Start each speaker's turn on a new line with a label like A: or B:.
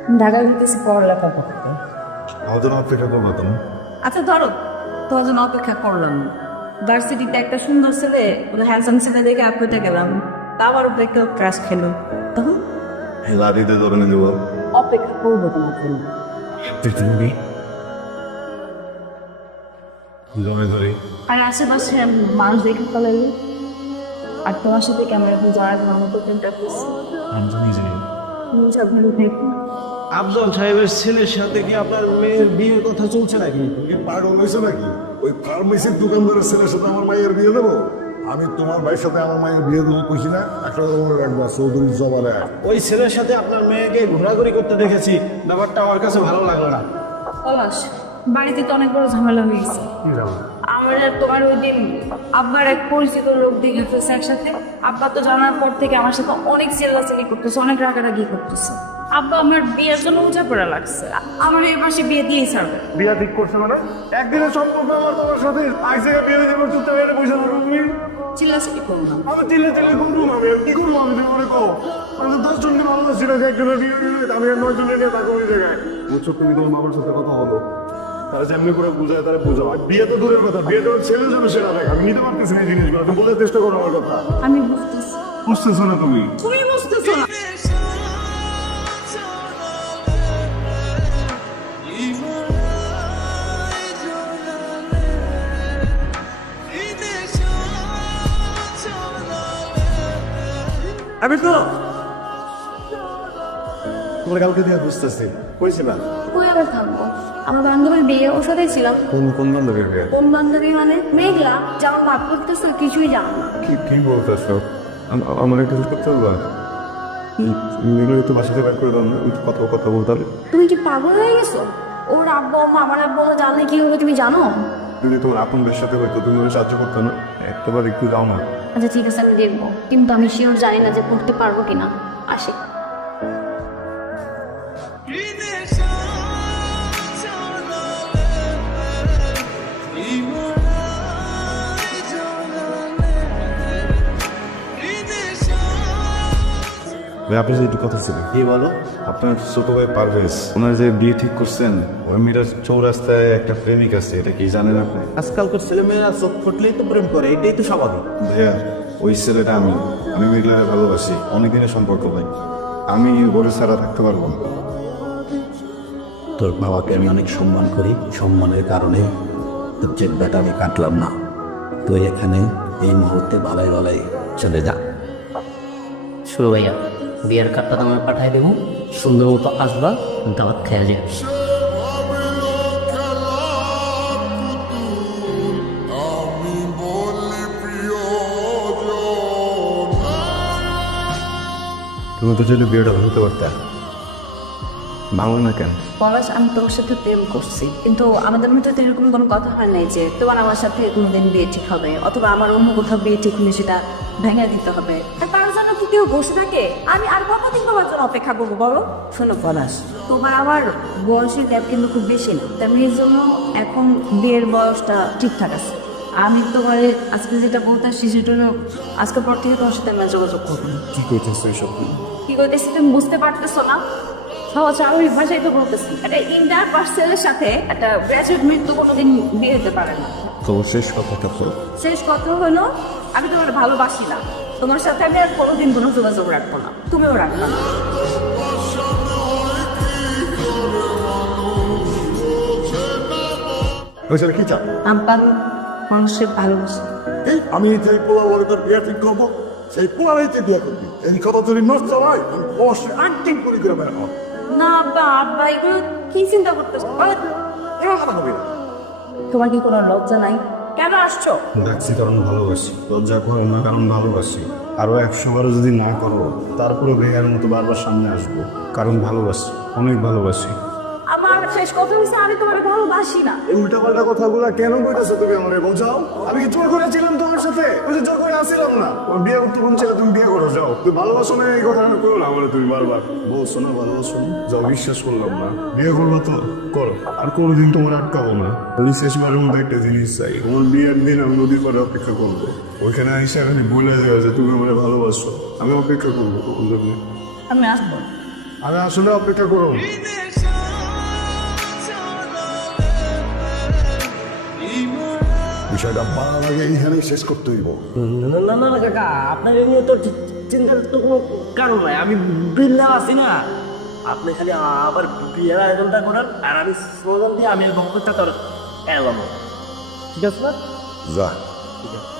A: ঢাকা যেতেছি পড়ালেখা করতে
B: আমাদের অপেক্ষা করব তুমি।
A: আচ্ছা ধরো তোমার জন্য অপেক্ষা করলাম। ভার্সিটিতে একটা সুন্দর ছেলে হ্যান্ডসাম ছেলে দেখে আপেতে গেলাম। তা আমার উপরে ক্রাশ খেলো। তখন?
B: লাদিতে ধরে নিয়ে দেবো
A: অপেক্ষা করব তোমার জন্য।
B: তুমি জমে ধরি।
A: আর আশেপাশে মানুষ দেখে ফেলালো আর তোমার সাথে ক্যামেরা জড়াই দেওয়ার মতো চিন্তা
B: আমি তো নিজে
A: সব ভালো থাকো
C: আফজল সাহেবের ছেলের সাথে কি আপনার মেয়ের বিয়ের কথা চলছে নাকি?
B: তুমি পাগল হয়েছো নাকি? ওই ফার্মেসির দোকানদারের ছেলের সাথে আমার মায়ের বিয়ে দেবো? আমি তোমার ভাইয়ের সাথে আমার মায়ের বিয়ে দেবো কইছি না? একটা মনে রাখবা চৌধুরী জবারে
C: ওই ছেলের সাথে আপনার মেয়েকে ঘোরাঘুরি করতে দেখেছি। ব্যাপারটা আমার কাছে ভালো লাগল না।
A: পলাশ বাড়িতে তো অনেক বড় ঝামেলা হয়ে গেছে। আমার আর তোমার ওই দিন আব্বার এক পরিচিত লোক দেখে ফেলছে একসাথে। আব্বা তো জানার পর থেকে আমার সাথে অনেক চিল্লাচিল্লি করতেছে অনেক রাগারাগি করতেছে। আব্বা আমার বিয়ের জন্য লাগছে। আমার এই মাসে বিয়ে দিয়েই ছাড়বে
B: বিয়া ঠিক করছে মানে? একদিনের সম্পর্ক আমার তোমার সাথে আজ থেকে বিয়ে এনে পয়সা দেবো তুমি?
A: চিল্লাচিল্লি করব না।
B: আমি চিল্লে চিল্লে করব আমি কি করব আমি তুমি মনে কো আমি তো দশ জনকে ভালোবাসি না একজনের বিয়ে দিলে আমি আর নয় জনের নিয়ে থাকব ওই জায়গায়। বুঝছ তুমি তোমার মামার সাথে কথা হলো তারা যেমনি করে বুঝায় তারা বুঝাও। আর বিয়ে তো দূরের কথা বিয়ে তো ছেলে যাবে সেটা দেখ আমি নিতে পারতেছি না এই জিনিসগুলো তুমি বলার চেষ্টা করো আমার কথা।
A: আমি বুঝতেছি।
B: বুঝতেছো না তুমি?
A: তুমি বুঝতেছো
B: আমি তো তোমার কালকে দিয়ে বুঝতেছি। কইছিলাম
A: কই আবার থাকব? আমার বান্ধবীর বিয়ে ওর সাথেই ছিলাম
B: কোন কোন বান্ধবীর বিয়ে?
A: কোন বান্ধবী মানে? মেঘলা যেমন ভাব করতেছো কিছুই জানো না।
B: কি কি বলতেছো? আমার একটু হেল্প করতে পারবা এগুলো একটু বাসাতে বের করে দাও না কথা কথা বলতাম
A: তুমি কি পাগল হয়ে গেছো? ওর আব্বু আম্মা আমার আব্বু জানলে কি হবে তুমি জানো?
B: যদি তোমার আপনদের সাথে হয়তো তুমি সাহায্য করতে না একটাবার একটু দাও না।
A: আচ্ছা ঠিক আছে আমি দেখব। কিন্তু আমি শিওর জানি না যে করতে পারব কিনা। আসি।
B: ভাই আপনার সাথে একটু কথা ছিল।
C: কি বলো।
B: আপনার ছোট ভাই পারভেজ ওনার যে বিয়ে ঠিক করছেন ওই মেয়েটার চৌরাস্তায় একটা প্রেমিক আছে এটা কি জানেন আপনি?
C: আজকালকার ছেলেমেয়েরা চোখ ফুটলেই তো প্রেম করে এটাই তো স্বাভাবিক।
B: ভাইয়া ওই ছেলেটা আমি আমি মেঘলারে ভালোবাসি অনেকদিনের সম্পর্ক ভাই। আমি ওরে ছাড়া থাকতে পারব না।
D: তোর বাবাকে আমি অনেক সম্মান করি সম্মানের কারণে তোর চেকটা আমি কাটলাম না। তুই এখানে এই মুহূর্তে বালাই বালাই চলে যা।
E: শুরু ভাইয়া। বিয়ার কার্ডটা তোমায় পাঠাই দেবো। সুন্দর মতো আসবা দাওয়াত খেয়া যাবে
B: তুমি তো চাইলে বিয়েটা ভাঙতে পারতে। ভাঙো না কেন?
A: পলাশ আমি তোমার সাথে প্রেম করছি কিন্তু আমাদের মধ্যে তো এরকম কোনো কথা হয় নাই যে তোমার আমার সাথে কোনোদিন বিয়ে ঠিক হবে অথবা আমার অন্য কোথাও বিয়ে ঠিক হলে সেটা ভেঙে দিতে হবে। তার কেউ বসে থাকে আমি আর কতদিন তোমার জন্য অপেক্ষা করব বলো? শোনো পলাশ তোমার আমার বয়সের গ্যাপ কিন্তু খুব বেশি না। তেমনি এর জন্য এখন বিয়ের বয়সটা ঠিকঠাক আছে। আমি তোমার আজকে যেটা বলতে আসছি সেটা হলো আজকের পর থেকে তোমার সাথে আমরা যোগাযোগ করব
B: কি করতেছো
A: কি করতেছি তুমি বুঝতে পারতেছো না? সহজ স্বাভাবিক ভাষায় তো বলতেছি। একটা ইন্টার পার্সেলের সাথে একটা গ্র্যাজুয়েট তো কোনোদিন বিয়ে হতে পারে না।
B: তো শেষ কথাটা
A: শেষ কথা হলো আমি তোমার ভালোবাসি না। তোমার সাথে আমি আর কোনোদিন কোনো যোগাযোগ রাখব না। তুমিও রাখব না।
B: কি
A: মানুষের ভালোবাসি।
B: এই আমি যেই পোলা বিয়ে ঠিক করব সেই পোলারাই বিয়ে করবি। এই কথা যদি নষ্ট হয় আমি করে করে বেড়াবো
A: না আব্বা আব্বা এগুলো কি চিন্তা করতেছো?
B: কথা হবে
A: তোমার কি কোনো লজ্জা নাই? কেন আসছো?
B: ডাকছি কারণ ভালোবাসি। লজ্জা করো না, কারণ ভালোবাসি। আরও একশো বারো যদি না করো তারপরে বেগার মতো বারবার সামনে আসব। কারণ ভালোবাসি, অনেক ভালোবাসি।
A: আমার শেষ কথা হচ্ছে আমি তোমার ভালোবাসি না।
B: এই উল্টা পাল্টা কথাগুলো কেন কইতেছো তুমি আমারে? বোঝাও। আমি কি জোর করেছিলাম তোমার সাথে? ওই যে জোর করে আসছিলাম না। ওর বিয়ে করতে কোন ছেলে তুমি বিয়ে করো? যাও। তুমি ভালোবাসো না এই কথা করো না বলে তুমি বারবার? বলছো না ভালোবাসো যাও বিশ্বাস করলাম না। বিয়ে করব তো? করো। আর কোনোদিন তোমার আটকাবো না। আমি শেষবারের মধ্যে একটা জিনিস চাই। তোমার বিয়ের দিন আমি নদীর পরে অপেক্ষা করব। ওইখানে হিসাবে বলে দেওয়া যে তুমি আমার ভালোবাসো। আমি অপেক্ষা করব
A: আমি আসব।
B: আমি আসলে অপেক্ষা করুন বিষয়টা বাড়ার আগে এইখানেই শেষ করতে হইব।
E: না না না না কাকা আপনার এই নিয়ে তো চিন্তার তো কোনো কারণ নাই। আমি বিল্লা আছি না। আপনি খালি আবার বিয়ের আয়োজনটা করেন আর আমি স্লোগান দিয়ে আমি বক্তব্যটা তোর এলাম ঠিক আছে না?
B: যা।
E: ঠিক আছে।